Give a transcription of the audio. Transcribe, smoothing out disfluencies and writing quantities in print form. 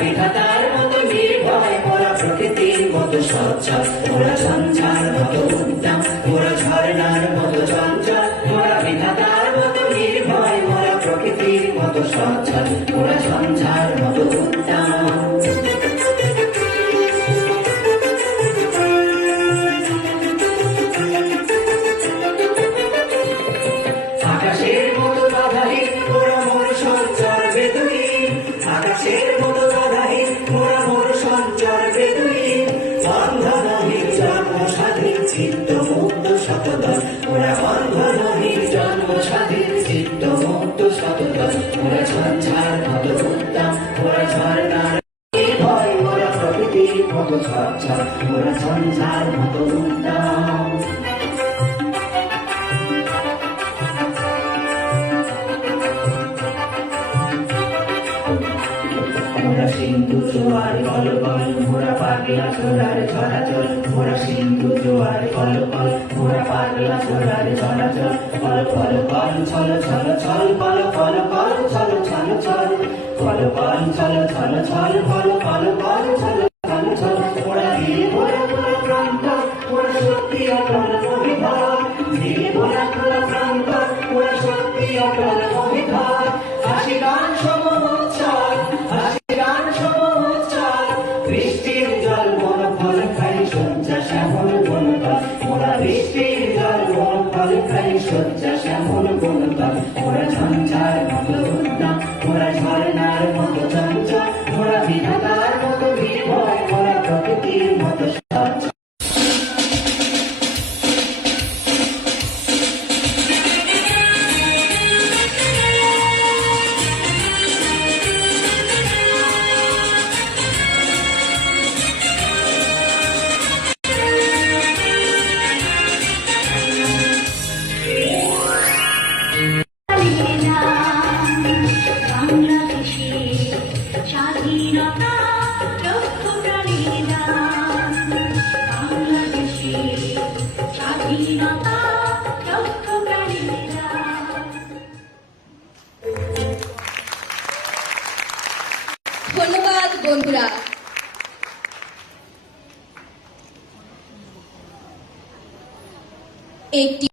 বিধাতার মতো নির্ভয়, মোরা প্রকৃতির মতো সচ্ছল, মোরা ঝঞ্ঝার মতো উদ্দাম, মোরা ঝর্ণার মতো চঞ্চল, মোরা বিধাতার মতো নির্ভয়, মোরা প্রকৃতির মতো সচ্ছল, মোরা ঝঞ্ঝার মতো উদ্দাম। আকাশের মতো বাধাহীন মোরা মোর সঞ্চার বেদুইন, আকাশের মতো বাধাহীন মোরা মোর সঞ্চার বেদুইন, বন্ধনহীন জন্ম স্বাধীন চিত্ত মুক্ত শতদল, মোরা বন্ধনহীন জন্ম স্বাধীন চিত্ত মুক্ত শতদল, মোরা ঝঞ্ঝার মতো উদ্দাম, মোরা ঝর্ণার ভয়, মোরা প্রকৃতির মতো সচ্ছল, মোরা ঝঞ্ঝার মতো উদ্দাম। মোরা সিন্ধু জোয়ার কলকল, মোরা পাগলা ছোড়ার চলাচল, মোরা সিন্ধু জোয়ার কলকল, মোরা পাগলা ছোড়ার চলাচল, কল কল কল ছল ছল ছল, কল কল কল ছল ছল ছল, কল কল ছল ছল ছল, কল কল কল ছল ছল ছল, মোরা ধীরে ভোলা খোলা প্রান্ত, মোরা শক্তি অটল মহিধর, ধীরে ভোলা খোলা প্রান্ত, মোরা শক্তি অটল মহিধর, হাসি গান সমোচ্ছল, বৃষ্টির জল মন ফল খাই সজ্জা শ্যামল বনতল, মোরা বৃষ্টির জল মন ফল খাই সজ্জা শ্যামল বনতল, মোরা ঝঞ্ঝার মতো উদ্দাম, মোরা ঝর্ণার মতো চঞ্চল, মোরা বিধাতার মতো নির্ভয়, মোরা প্রকৃতির মতো সচ্ছল। স্বাধীনতা লক্ষ প্রাণীর দান, বাংলাদেশে স্বাধীনতা লক্ষ প্রাণীর দান। ধন্যবাদ বন্ধুরা। একটি